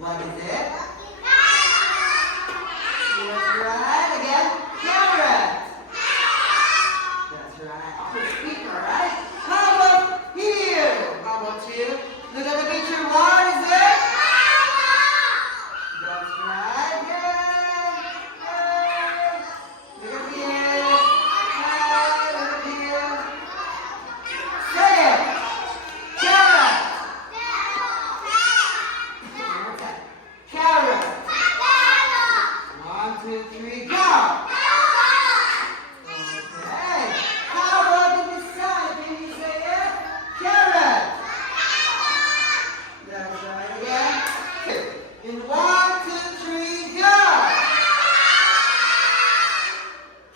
What is it? That's right. Again, carrot. That's right. Upper speaker, right? How about here? How about you? Look at the picture. What is it? That's right. Good. Good. Look at here. Look at here. Say it. Carrot. One more time. Carrot. 1, 2, 3, go. Okay. How about on this side? Can you say it? Carrot. That's right. Again. In 1, 2, 3, go.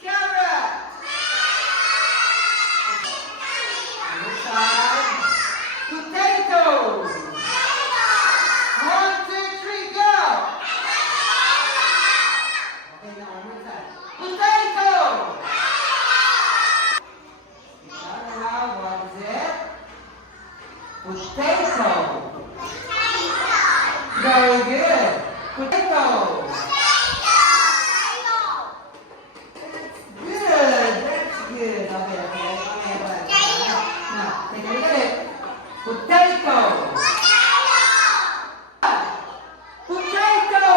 Carrot. Other side. Potatoes. 1, 2, 3, go. Okay, now one more time. Potato. Now, what is it? Potato. Very good. Potato. Good. That's good. Okay. Now, take a look at it. Potato. Potato.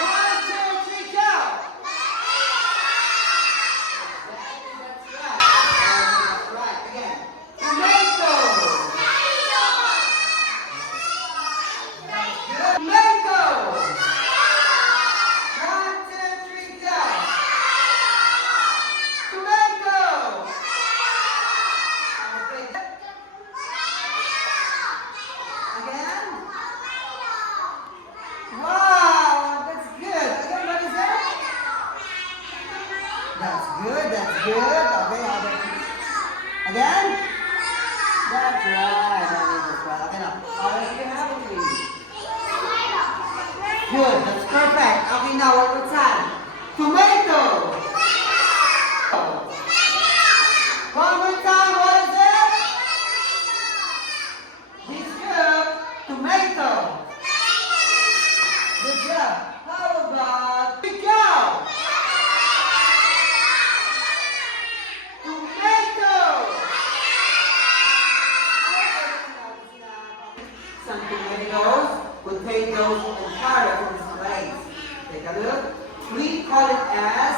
1, 2, 3, go. That's right. Again. Tomato. Tomato. 1, 2, 3, go. Tomato. Okay. Again. Wow, that's good. Again, what is that? That's good. Okay, how about you? Again? That's right. Okay, now, how do you have it, please? Good, that's perfect. Okay, now one more time. Tomato. One more time, what is it? This good. Tomato. Good job. How about we go? Tomato. Some tomatoes, potatoes, and carrots in this place. Take a look. We call it as